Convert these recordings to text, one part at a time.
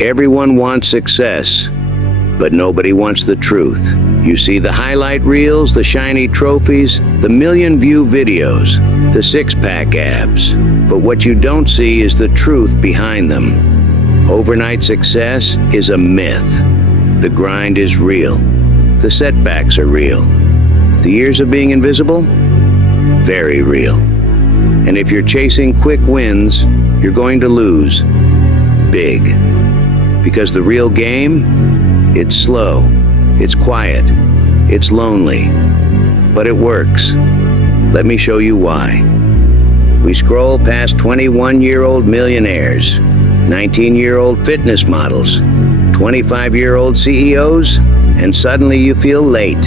Everyone wants success, but nobody wants the truth. You see the highlight reels, the shiny trophies, the million-view videos, the six-pack abs. But what you don't see is the truth behind them. Overnight success is a myth. The grind is real. The setbacks are real. The years of being invisible? Very real. And if you're chasing quick wins, you're going to lose. Big. Because the real game, it's slow, it's quiet, it's lonely, but it works. Let me show you why. We scroll past 21-year-old millionaires, 19-year-old fitness models, 25-year-old CEOs, and suddenly you feel late,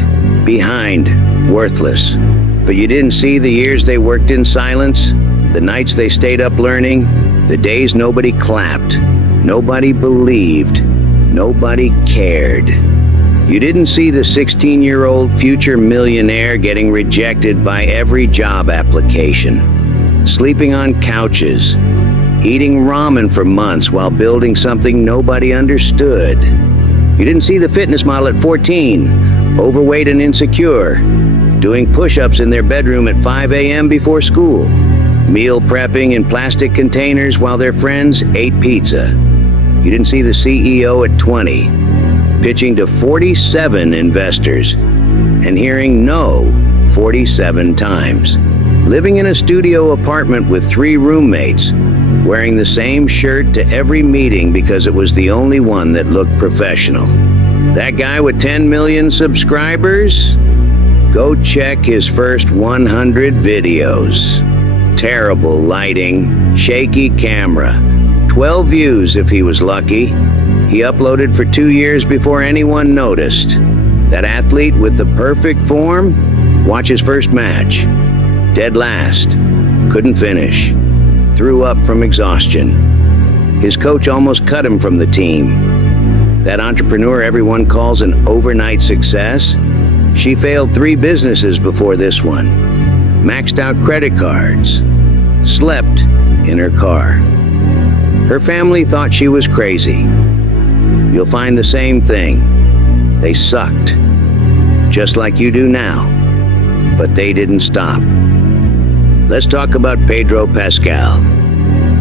behind, worthless. But you didn't see the years they worked in silence, the nights they stayed up learning, the days nobody clapped, nobody believed, nobody cared. You didn't see the 16-year-old future millionaire getting rejected by every job application, sleeping on couches, eating ramen for months while building something nobody understood. You didn't see the fitness model at 14, overweight and insecure, doing push-ups in their bedroom at 5 a.m. before school, meal prepping in plastic containers while their friends ate pizza. You didn't see the CEO at 20, pitching to 47 investors and hearing no 47 times. Living in a studio apartment with 3 roommates, wearing the same shirt to every meeting because it was the only one that looked professional. That guy with 10 million subscribers? Go check his first 100 videos. Terrible lighting, shaky camera, 12 views if he was lucky. He uploaded for 2 years before anyone noticed. That athlete with the perfect form? Watch his first match. Dead last. Couldn't finish. Threw up from exhaustion. His coach almost cut him from the team. That entrepreneur everyone calls an overnight success? She failed 3 businesses before this one. Maxed out credit cards. Slept in her car. Her family thought she was crazy. You'll find the same thing. They sucked. Just like you do now. But they didn't stop. Let's talk about Pedro Pascal.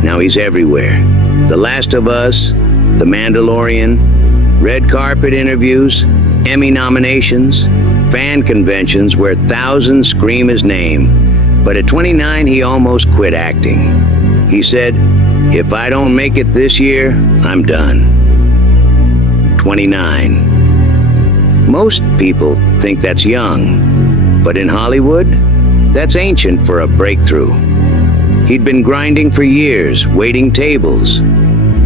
Now he's everywhere. The Last of Us, The Mandalorian, red carpet interviews, Emmy nominations, fan conventions where thousands scream his name. But at 29, he almost quit acting. He said, "If I don't make it this year, I'm done." 29. Most people think that's young, but in Hollywood, that's ancient for a breakthrough. He'd been grinding for years, waiting tables,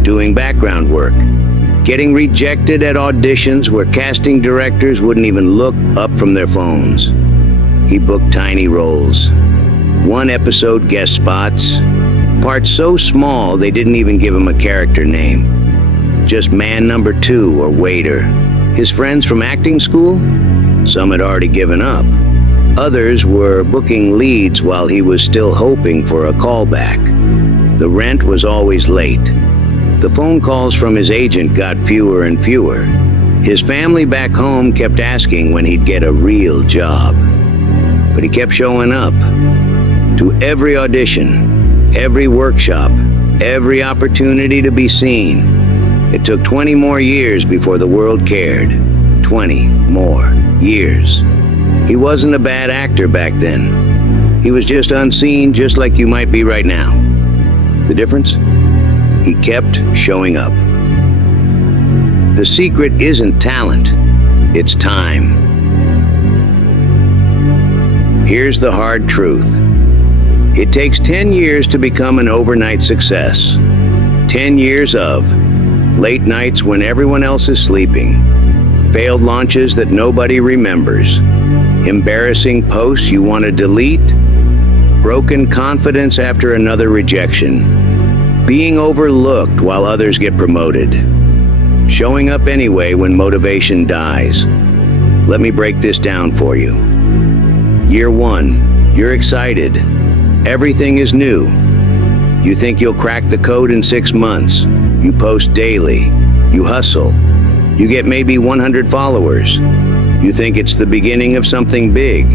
doing background work, getting rejected at auditions where casting directors wouldn't even look up from their phones. He booked tiny roles, 1-episode guest spots, parts so small they didn't even give him a character name. Just man number 2 or waiter. His friends from acting school? Some had already given up. Others were booking leads while he was still hoping for a callback. The rent was always late. The phone calls from his agent got fewer and fewer. His family back home kept asking when he'd get a real job. But he kept showing up. To every audition, every workshop, every opportunity to be seen. It took 20 more years before the world cared. 20 more years. He wasn't a bad actor back then. He was just unseen, just like you might be right now. The difference? He kept showing up. The secret isn't talent, it's time. Here's the hard truth. It takes 10 years to become an overnight success. 10 years of late nights when everyone else is sleeping, failed launches that nobody remembers, embarrassing posts you want to delete, broken confidence after another rejection, being overlooked while others get promoted, showing up anyway when motivation dies. Let me break this down for you. Year 1, you're excited. Everything is new. You think you'll crack the code in 6 months. You post daily, You hustle. You get maybe 100 followers. You think it's the beginning of something big.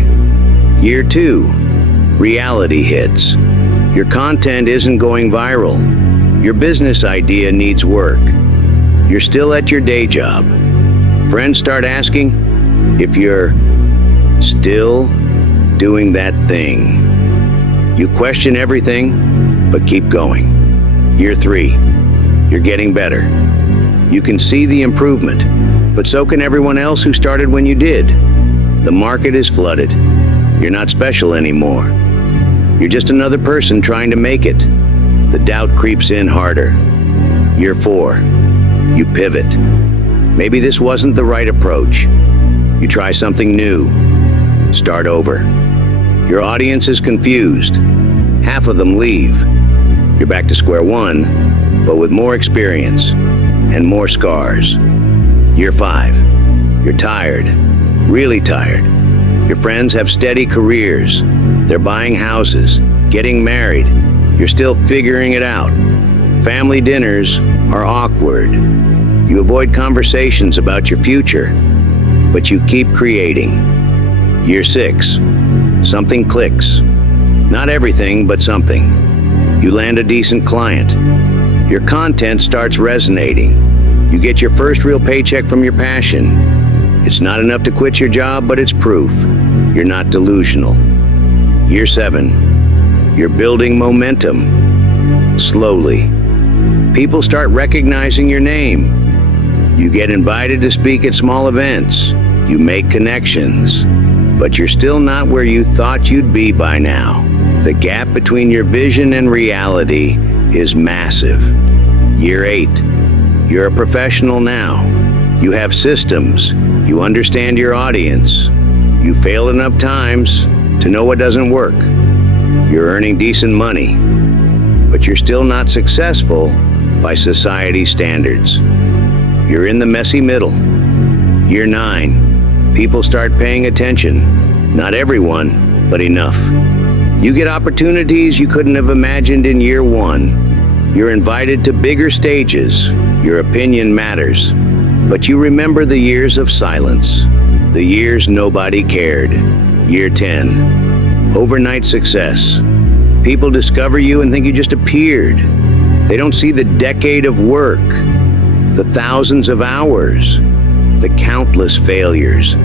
Year 2, reality hits. Your content isn't going viral. Your business idea needs work. You're still at your day job. Friends start asking if you're still doing that thing. You question everything, but keep going. Year 3, you're getting better. You can see the improvement, but so can everyone else who started when you did. The market is flooded. You're not special anymore. You're just another person trying to make it. The doubt creeps in harder. Year 4, you pivot. Maybe this wasn't the right approach. You try something new. Start over. Your audience is confused. Half of them leave. You're back to square one, but with more experience and more scars. Year 5, you're tired, really tired. Your friends have steady careers. They're buying houses, getting married. You're still figuring it out. Family dinners are awkward. You avoid conversations about your future, but you keep creating. Year 6, something clicks. Not everything, but something. You land a decent client. Your content starts resonating. You get your first real paycheck from your passion. It's not enough to quit your job, but it's proof you're not delusional. Year 7, you're building momentum. Slowly. People start recognizing your name. You get invited to speak at small events. You make connections. But you're still not where you thought you'd be by now. The gap between your vision and reality is massive. Year 8, you're a professional now. You have systems. You understand your audience. You failed enough times to know what doesn't work. You're earning decent money, but you're still not successful by society standards. You're in the messy middle. Year 9, people start paying attention. Not everyone, but enough. You get opportunities you couldn't have imagined in year 1. You're invited to bigger stages. Your opinion matters. But you remember the years of silence, the years nobody cared. Year 10, overnight success. People discover you and think you just appeared. They don't see the decade of work, the thousands of hours, the countless failures.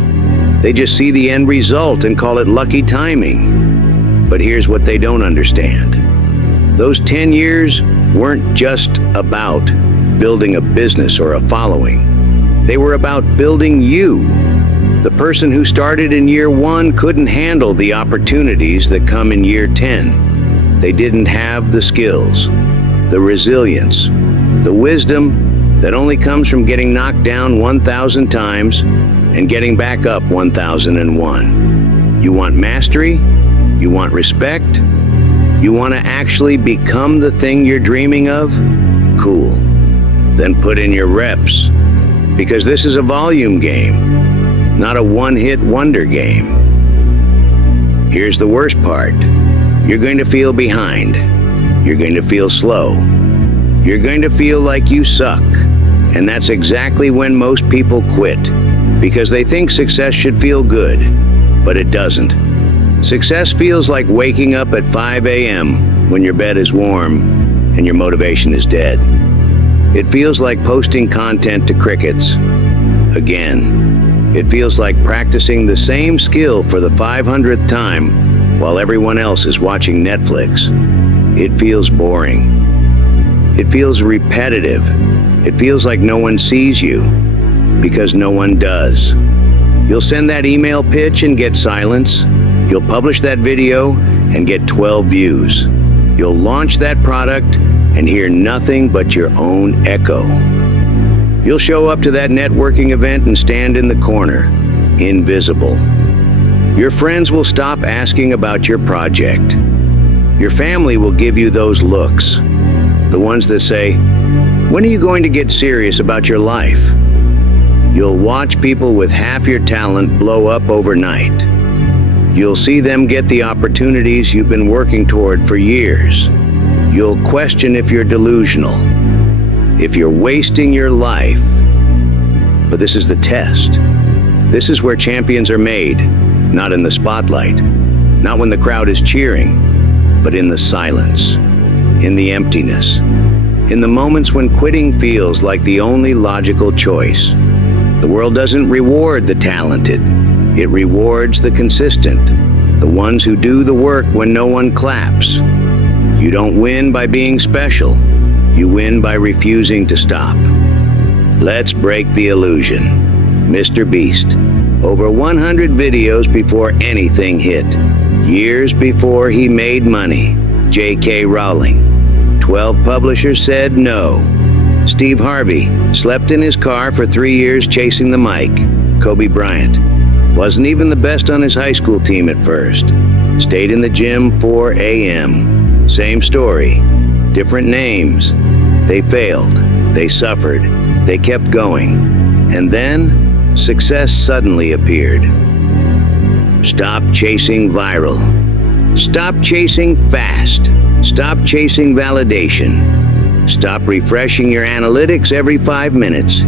They just see the end result and call it lucky timing. But here's what they don't understand. Those 10 years weren't just about building a business or a following. They were about building you. The person who started in year 1 couldn't handle the opportunities that come in year 10. They didn't have the skills, the resilience, the wisdom that only comes from getting knocked down 1,000 times and getting back up 1,001. You want mastery? You want respect? You want to actually become the thing you're dreaming of? Cool. Then put in your reps, because this is a volume game, not a one-hit wonder game. Here's the worst part. You're going to feel behind. You're going to feel slow. You're going to feel like you suck. And that's exactly when most people quit, because they think success should feel good, but it doesn't. Success feels like waking up at 5 a.m. when your bed is warm and your motivation is dead. It feels like posting content to crickets. Again, it feels like practicing the same skill for the 500th time while everyone else is watching Netflix. It feels boring. It feels repetitive. It feels like no one sees you, because no one does. You'll send that email pitch and get silence. You'll publish that video and get 12 views. You'll launch that product and hear nothing but your own echo. You'll show up to that networking event and stand in the corner, invisible. Your friends will stop asking about your project. Your family will give you those looks, the ones that say, "When are you going to get serious about your life?" You'll watch people with half your talent blow up overnight. You'll see them get the opportunities you've been working toward for years. You'll question if you're delusional, if you're wasting your life. But this is the test. This is where champions are made, not in the spotlight, not when the crowd is cheering, but in the silence, in the emptiness, in the moments when quitting feels like the only logical choice. The world doesn't reward the talented. It rewards the consistent, the ones who do the work when no one claps. You don't win by being special. You win by refusing to stop. Let's break the illusion. Mr. Beast. Over 100 videos before anything hit. Years before he made money. J.K. Rowling. 12 publishers said no. Steve Harvey slept in his car for 3 years chasing the mic. Kobe Bryant. Wasn't even the best on his high school team at first. Stayed in the gym 4 a.m. Same story. Different names. They failed. They suffered. They kept going. And then, success suddenly appeared. Stop chasing viral. Stop chasing fast. Stop chasing validation. Stop refreshing your analytics every 5 minutes.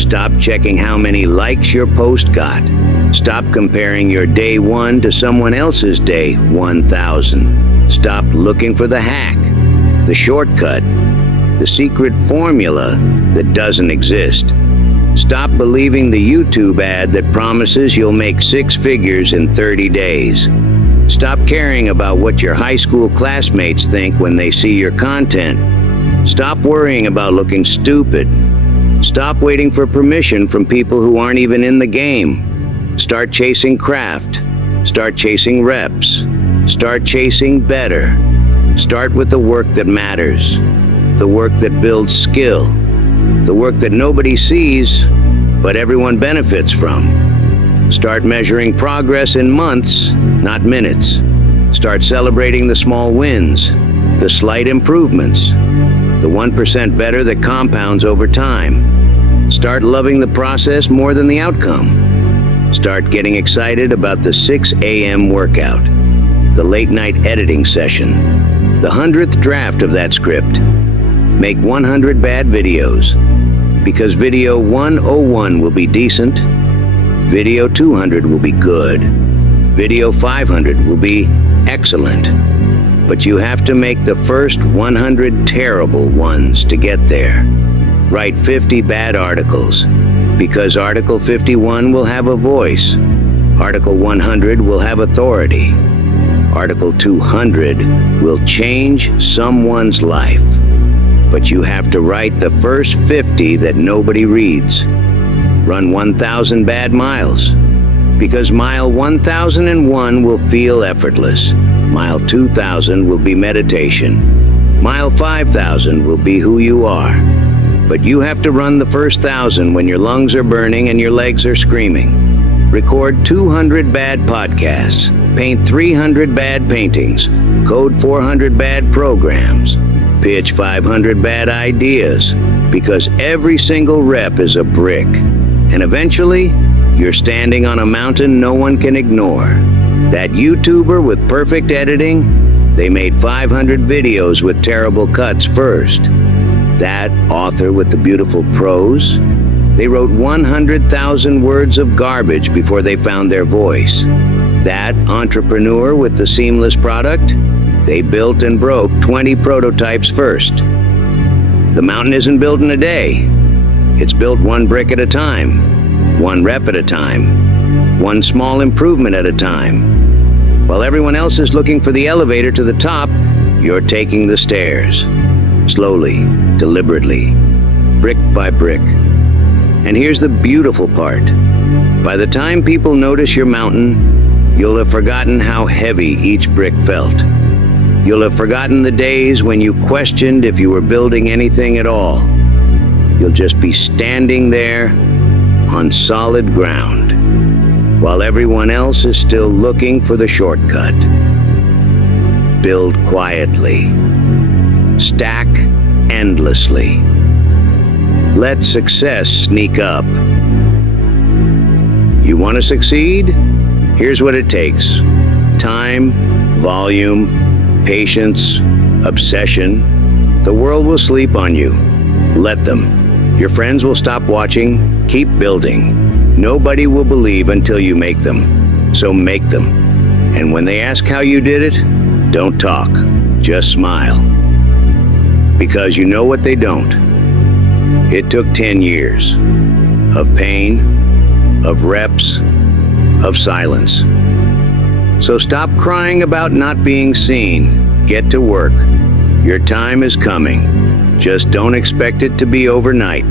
Stop checking how many likes your post got. Stop comparing your day 1 to someone else's day 1,000. Stop looking for the hack, the shortcut, the secret formula that doesn't exist. Stop believing the YouTube ad that promises you'll make 6 figures in 30 days. Stop caring about what your high school classmates think when they see your content. Stop worrying about looking stupid. Stop waiting for permission from people who aren't even in the game. Start chasing craft. Start chasing reps. Start chasing better. Start with the work that matters. The work that builds skill. The work that nobody sees, but everyone benefits from. Start measuring progress in months, not minutes. Start celebrating the small wins, the slight improvements, the 1% better that compounds over time. Start loving the process more than the outcome. Start getting excited about the 6 a.m. workout, the late night editing session, the 100th draft of that script. Make 100 bad videos, because video 101 will be decent, video 200 will be good, video 500 will be excellent. But you have to make the first 100 terrible ones to get there. Write 50 bad articles, because Article 51 will have a voice. Article 100 will have authority. Article 200 will change someone's life. But you have to write the first 50 that nobody reads. Run 1,000 bad miles, because mile 1,001 will feel effortless. Mile 2,000 will be meditation. Mile 5,000 will be who you are. But you have to run the first 1,000 when your lungs are burning and your legs are screaming. Record 200 bad podcasts. Paint 300 bad paintings. Code 400 bad programs. Pitch 500 bad ideas, because every single rep is a brick. And eventually, you're standing on a mountain no one can ignore. That YouTuber with perfect editing, they made 500 videos with terrible cuts first. That author with the beautiful prose, they wrote 100,000 words of garbage before they found their voice. That entrepreneur with the seamless product, they built and broke 20 prototypes first. The mountain isn't built in a day. It's built 1 brick at a time, 1 rep at a time, 1 small improvement at a time. While everyone else is looking for the elevator to the top, you're taking the stairs. Slowly, deliberately, brick by brick. And here's the beautiful part. By the time people notice your mountain, you'll have forgotten how heavy each brick felt. You'll have forgotten the days when you questioned if you were building anything at all. You'll just be standing there on solid ground, while everyone else is still looking for the shortcut. Build quietly. Stack endlessly. Let success sneak up. You want to succeed? Here's what it takes. Time, volume, patience, obsession. The world will sleep on you. Let them. Your friends will stop watching. Keep building. Nobody will believe until you make them. So make them. And when they ask how you did it, don't talk. Just smile. Because you know what they don't. It took 10 years of pain, of reps, of silence. So stop crying about not being seen. Get to work. Your time is coming. Just don't expect it to be overnight.